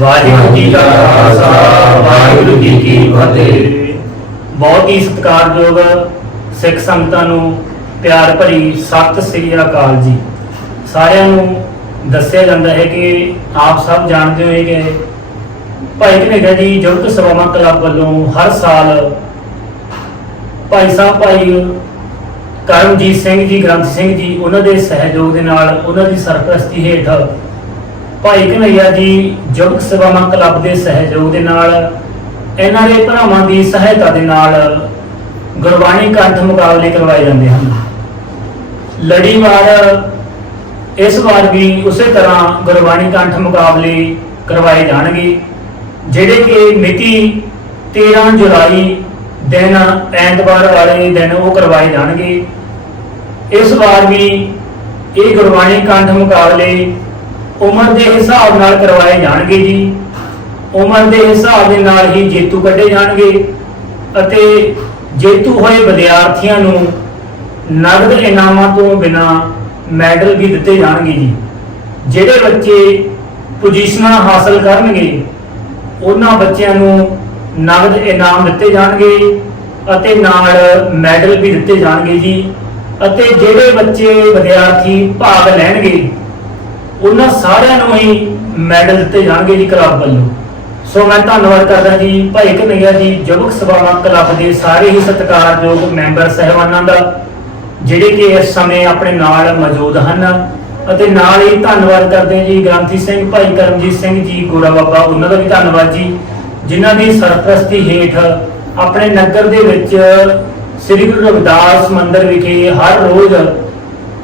ਵਾਹਿਗੁਰੂ ਜੀ ਕਾ ਖਾਲਸਾ, ਵਾਹਿਗੁਰੂ ਜੀ ਕੀ ਫਤਿਹ। ਬਹੁਤ ਹੀ ਸਤਿਕਾਰਯੋਗ ਸਿੱਖ ਸੰਗਤਾਂ ਨੂੰ ਪਿਆਰ ਭਰੀ ਸਤਿ ਸ੍ਰੀ ਅਕਾਲ ਜੀ। ਸਾਰਿਆਂ ਨੂੰ ਦੱਸਿਆ ਜਾਂਦਾ ਹੈ ਕਿ ਆਪ ਸਭ ਜਾਣਦੇ ਹੋਏ ਕਿ ਭਾਈ ਕਨੇਡਾ ਜੀ ਜੁਗਤ ਸੇਵਾਵਾਂ ਕਲੱਬ ਵੱਲੋਂ ਹਰ ਸਾਲ ਭਾਈ ਸਾਹਿਬ, ਭਾਈ ਕਰਮਜੀਤ ਸਿੰਘ ਜੀ, ਗ੍ਰੰਥ ਸਿੰਘ ਜੀ, ਉਹਨਾਂ ਦੇ ਸਹਿਯੋਗ ਦੇ ਨਾਲ ਉਹਨਾਂ ਦੀ ਸਰਪ੍ਰਸਤੀ ਹੇਠ ਭਾਈ ਕਨਈਆ ਜੀ ਜੁਗਤ ਸੇਵਾਵਾਂ ਕਲੱਬ ਦੇ ਸਹਿਯੋਗ ਦੇ ਨਾਲ, ਇਹਨਾਂ ਦੇ ਭਰਾਵਾਂ ਦੀ ਸਹਾਇਤਾ ਦੇ ਨਾਲ ਗੁਰਬਾਣੀ ਕੰਠ ਮੁਕਾਬਲੇ ਕਰਵਾਏ ਜਾਂਦੇ ਹਨ। ਲੜੀਵਾਰ ਇਸ ਵਾਰ ਵੀ ਉਸੇ ਤਰ੍ਹਾਂ ਗੁਰਬਾਣੀ ਕੰਠ ਮੁਕਾਬਲੇ ਕਰਵਾਏ ਜਾਣਗੇ, ਜਿਹੜੇ ਕਿ ਮਿਤੀ 13 ਜੁਲਾਈ ਦਿਨ ਐਤਵਾਰ ਵਾਲੇ ਦਿਨ ਉਹ ਕਰਵਾਏ ਜਾਣਗੇ। ਇਸ ਵਾਰ ਵੀ ਇਹ ਗੁਰਬਾਣੀ ਕੰਠ ਮੁਕਾਬਲੇ ਉਮਰ ਦੇ ਹਿਸਾਬ ਨਾਲ ਕਰਵਾਏ ਜਾਣਗੇ ਜੀ। ਉਮਰ ਦੇ ਹਿਸਾਬ ਦੇ ਨਾਲ ਹੀ ਜੇਤੂ ਕੱਢੇ ਜਾਣਗੇ ਅਤੇ ਜੇਤੂ ਹੋਏ ਵਿਦਿਆਰਥੀਆਂ ਨੂੰ ਨਗਦ ਇਨਾਮਾਂ ਤੋਂ ਬਿਨਾ ਮੈਡਲ ਵੀ ਦਿੱਤੇ ਜਾਣਗੇ ਜੀ। ਜਿਹੜੇ ਬੱਚੇ ਪੋਜੀਸ਼ਨਾਂ ਹਾਸਲ ਕਰਨਗੇ, ਉਹਨਾਂ ਬੱਚਿਆਂ ਨੂੰ ਨਗਦ ਇਨਾਮ ਦਿੱਤੇ ਜਾਣਗੇ ਅਤੇ ਨਾਲ ਮੈਡਲ ਵੀ ਦਿੱਤੇ ਜਾਣਗੇ ਜੀ। ਅਤੇ ਜਿਹੜੇ ਬੱਚੇ ਵਿਦਿਆਰਥੀ ਭਾਗ ਲੈਣਗੇ ਉਹਨਾਂ ਸਾਰਿਆਂ ਨੂੰ ਹੀ ਮੈਡਲ ਦਿੱਤੇ ਜਾਣਗੇ ਜੀ ਕਲੱਬ ਵੱਲੋਂ। ਸੋ ਮੈਂ ਧੰਨਵਾਦ ਕਰਦਾ ਜੀ, ਭਾਈ ਕਨਈਆ ਜੀ ਜੁਗਤ ਸਭਾਵਾਂ ਕਲੱਬ ਦੇ ਸਾਰੇ ਹੀ ਸਤਿਕਾਰਯੋਗ ਮੈਂਬਰ ਸਹਿਬਾਨਾਂ ਦਾ, ਜਿਹੜੇ ਕਿ ਇਸ ਸਮੇਂ ਆਪਣੇ ਨਾਲ ਮੌਜੂਦ ਹਨ। ਅਤੇ ਨਾਲ ਹੀ ਧੰਨਵਾਦ ਕਰਦੇ ਹਾਂ ਜੀ ਗ੍ਰੰਥੀ ਸਿੰਘ, ਭਾਈ ਕਰਮਜੀਤ ਸਿੰਘ ਜੀ, ਗੋਰਾ ਬਾਬਾ, ਉਹਨਾਂ ਦਾ ਵੀ ਧੰਨਵਾਦ ਜੀ, ਜਿਨ੍ਹਾਂ ਦੀ ਸਰਪ੍ਰਸਤੀ ਹੇਠ ਆਪਣੇ ਨਗਰ ਦੇ ਵਿੱਚ ਸ੍ਰੀ ਗੁਰੂ ਰਵਿਦਾਸ ਮੰਦਿਰ ਵਿਖੇ ਹਰ ਰੋਜ਼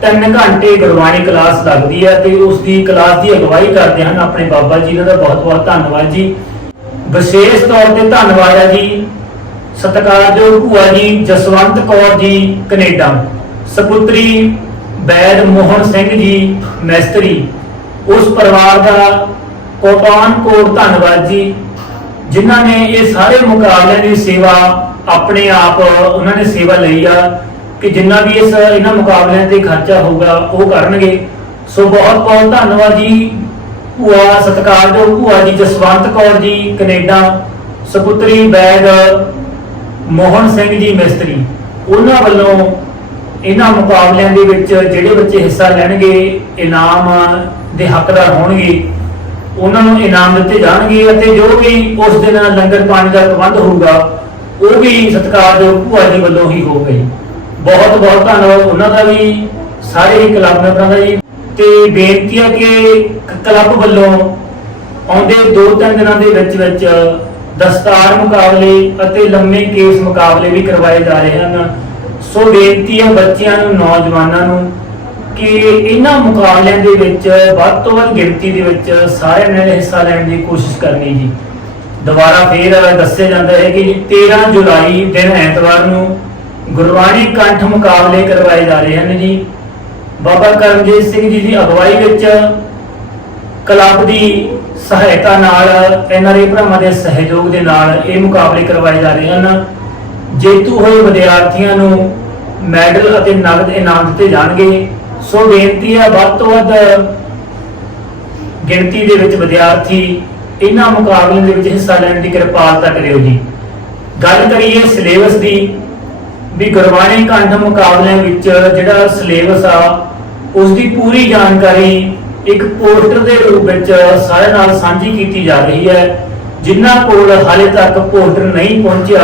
ਤਿੰਨ ਘੰਟੇ ਗੁਰਬਾਣੀ ਕਲਾਸ ਲੱਗਦੀ ਹੈ ਤੇ ਉਸ ਦੀ ਕਲਾਸ ਦੀ ਅਗਵਾਈ ਕਰਦੇ ਹਨ ਆਪਣੇ ਬਾਬਾ ਜੀ ਇਹਨਾਂ ਦਾ। ਬਹੁਤ ਬਹੁਤ ਧੰਨਵਾਦ ਜੀ। ਵਿਸ਼ੇਸ਼ ਤੌਰ ਤੇ ਧੰਨਵਾਦ ਹੈ ਜੀ। ਸਤਿਕਾਰਯੋਗ ਭੂਆ ਜੀ ਜਸਵੰਤ ਕੌਰ ਜੀ, ਕੈਨੇਡਾ। ਸਪੁੱਤਰੀ ਬੈਦ ਮੋਹਨ ਸਿੰਘ ਜੀ, ਮੈਸਤਰੀ। ਉਸ ਪਰਿਵਾਰ ਦਾ ਕੋਟਾਨ ਕੋਟ ਧੰਨਵਾਦ ਜੀ, ਜਿਨ੍ਹਾਂ ਨੇ ਇਹ ਸਾਰੇ ਮੁਕਾਬਲਿਆਂ ਦੀ ਸੇਵਾ ਆਪਣੇ ਆਪ, ਉਹਨਾਂ ਨੇ ਸੇਵਾ ਲਈ ਆ। ਕਿ ਜਿੰਨਾ ਵੀ ਇਸ, ਇਹਨਾਂ ਮੁਕਾਬਲਿਆਂ ਤੇ ਖਰਚਾ ਹੋਊਗਾ, ਉਹ ਕਰਨਗੇ। ਸੋ ਬਹੁਤ ਬਹੁਤ ਧੰਨਵਾਦ ਜੀ। ਭੂਆ ਸਤਿਕਾਰਯੋਗ ਭੂਆ ਜੀ ਜਸਵੰਤ ਕੌਰ ਜੀ, ਕੈਨੇਡਾ। ਸਪੁੱਤਰੀ ਬੈਗ ਮੋਹਨ ਸਿੰਘ ਜੀ, ਮਿਸਤਰੀ। ਉਹਨਾਂ ਵੱਲੋਂ ਇਹਨਾਂ ਮੁਕਾਬਲਿਆਂ ਦੇ ਵਿੱਚ ਜਿਹੜੇ ਬੱਚੇ ਹਿੱਸਾ ਲੈਣਗੇ, ਇਨਾਮ ਦੇ ਹੱਕਦਾਰ ਹੋਣਗੇ, ਉਹਨਾਂ ਨੂੰ ਇਨਾਮ ਦਿੱਤੇ ਜਾਣਗੇ ਅਤੇ ਜੋ ਵੀ ਉਸ ਦਿਨ ਲੰਗਰ ਪਾਣੀ ਦਾ ਪ੍ਰਬੰਧ ਹੋਊਗਾ, ਉਹ ਵੀ ਸਤਿਕਾਰਯੋਗ ਭੂਆ ਜੀ ਵੱਲੋਂ ਹੀ ਹੋਊਗਾ ਜੀ। ਬਹੁਤ ਬਹੁਤ ਧੰਨਵਾਦ ਉਹਨਾਂ ਦਾ ਵੀ, ਸਾਰੇ ਹੀ ਕਲੱਬ ਮੈਂਬਰਾਂ ਦਾ ਜੀ। ਤੇ ਬੇਨਤੀ ਹੈ ਕਿ ਕਲੱਬ ਵੱਲੋਂ ਆਉਂਦੇ 2-3 ਦਿਨਾਂ ਦੇ ਵਿੱਚ ਵਿੱਚ ਦਸਤਾਰ ਮੁਕਾਬਲੇ ਅਤੇ ਲੰਮੇ ਕੇਸ ਮੁਕਾਬਲੇ ਵੀ ਕਰਵਾਏ ਜਾ ਰਹੇ ਹਨ। ਸੋ ਬੇਨਤੀ ਹੈ ਬੱਚਿਆਂ ਨੂੰ, ਨੌਜਵਾਨਾਂ ਨੂੰ ਕਿ ਇਹਨਾਂ ਮੁਕਾਬਲਿਆਂ ਦੇ ਵਿੱਚ ਵੱਧ ਤੋਂ ਵੱਧ ਗਿਣਤੀ ਦੇ ਵਿੱਚ ਸਾਰਿਆਂ ਨੇ ਹਿੱਸਾ ਲੈਣ ਦੀ ਕੋਸ਼ਿਸ਼ ਕਰਨੀ ਜੀ। ਦੁਬਾਰਾ ਫੇਰ ਦੱਸਿਆ ਜਾਂਦਾ ਹੈ ਕਿ 13 ਜੁਲਾਈ, ਦਿਨ ਐਤਵਾਰ ਨੂੰ ਗੁਰਬਾਣੀ ਕੰਠ ਮੁਕਾਬਲੇ ਕਰਵਾਏ ਜਾ ਰਹੇ ਹਨ ਜੀ। ਬਾਬਾ ਕਰਮਜੀਤ ਸਿੰਘ ਜੀ ਦੀ ਅਗਵਾਈ ਵਿੱਚ ਕਲੱਬ ਦੀ ਸਹਾਇਤਾ ਨਾਲ ਐਨਆਰਏ ਭਰਾਵਾਂ ਦੇ ਸਹਿਯੋਗ ਦੇ ਨਾਲ ਇਹ ਮੁਕਾਬਲੇ ਕਰਵਾਏ ਜਾ ਰਹੇ ਹਨ। ਜੇਤੂ ਹੋਏ ਵਿਦਿਆਰਥੀਆਂ ਨੂੰ ਮੈਡਲ ਅਤੇ ਨਗਦ ਇਨਾਮ ਦਿੱਤੇ ਜਾਣਗੇ। ਸੋ ਬੇਨਤੀ ਹੈ, ਵੱਧ ਤੋਂ ਵੱਧ ਗਿਣਤੀ ਦੇ ਵਿੱਚ ਵਿਦਿਆਰਥੀ ਇਹਨਾਂ ਮੁਕਾਬਲਿਆਂ ਦੇ ਵਿੱਚ ਹਿੱਸਾ ਲੈਣ ਦੀ ਕਿਰਪਾਲਤਾ ਕਰਿਓ ਜੀ। ਗੱਲ ਕਰੀਏ ਸਿਲੇਬਸ ਦੀ ਵੀ ਗੁਰਬਾਣੀ ਕੰਠ ਮੁਕਾਬਲਿਆਂ ਵਿੱਚ ਜਿਹੜਾ ਸਿਲੇਬਸ ਆ ਉਸ ਦੀ ਪੂਰੀ ਜਾਣਕਾਰੀ ਇੱਕ ਪੋਸਟਰ ਦੇ ਰੂਪ ਵਿੱਚ ਸਾਰੇ ਨਾਲ ਸਾਂਝੀ ਕੀਤੀ ਜਾ ਰਹੀ ਹੈ, ਜਿਨ੍ਹਾਂ ਕੋਲ ਹਾਲੇ ਤੱਕ ਪੋਸਟਰ ਨਹੀਂ ਪਹੁੰਚਿਆ।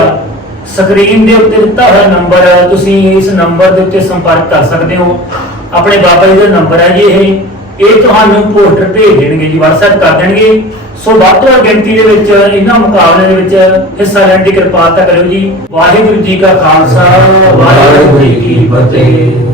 ਸਕਰੀਨ ਦੇ ਉੱਤੇ ਦਿੱਤਾ ਹੋਇਆ ਨੰਬਰ ਤੁਸੀਂ ਇਸ ਨੰਬਰ ਦੇ ਉੱਤੇ ਸੰਪਰਕ ਕਰ ਸਕਦੇ ਹੋ। ਆਪਣੇ ਬਾਬਾ ਜੀ ਦਾ ਨੰਬਰ ਹੈ ਜੀ ਇਹ। ਇਹ ਤੁਹਾਨੂੰ ਪੋਸਟਰ ਭੇਜ ਦੇਣਗੇ ਜੀ, WhatsApp ਕਰ ਦੇਣਗੇ। ਸੋ ਵੱਧ ਤੋਂ ਵੱਧ ਗਿਣਤੀ ਦੇ ਵਿੱਚ ਇਹਨਾਂ ਮੁਕਾਬਲਿਆਂ ਦੇ ਵਿੱਚ ਹਿੱਸਾ ਲੈਣ ਦੀ ਕਿਰਪਾਲਤਾ ਕਰਿਓ ਜੀ। ਵਾਹਿਗੁਰੂ ਜੀ ਕਾ ਖਾਲਸਾ, ਵਾਹਿਗੁਰੂ ਜੀ ਕੀ ਫਤਿਹ।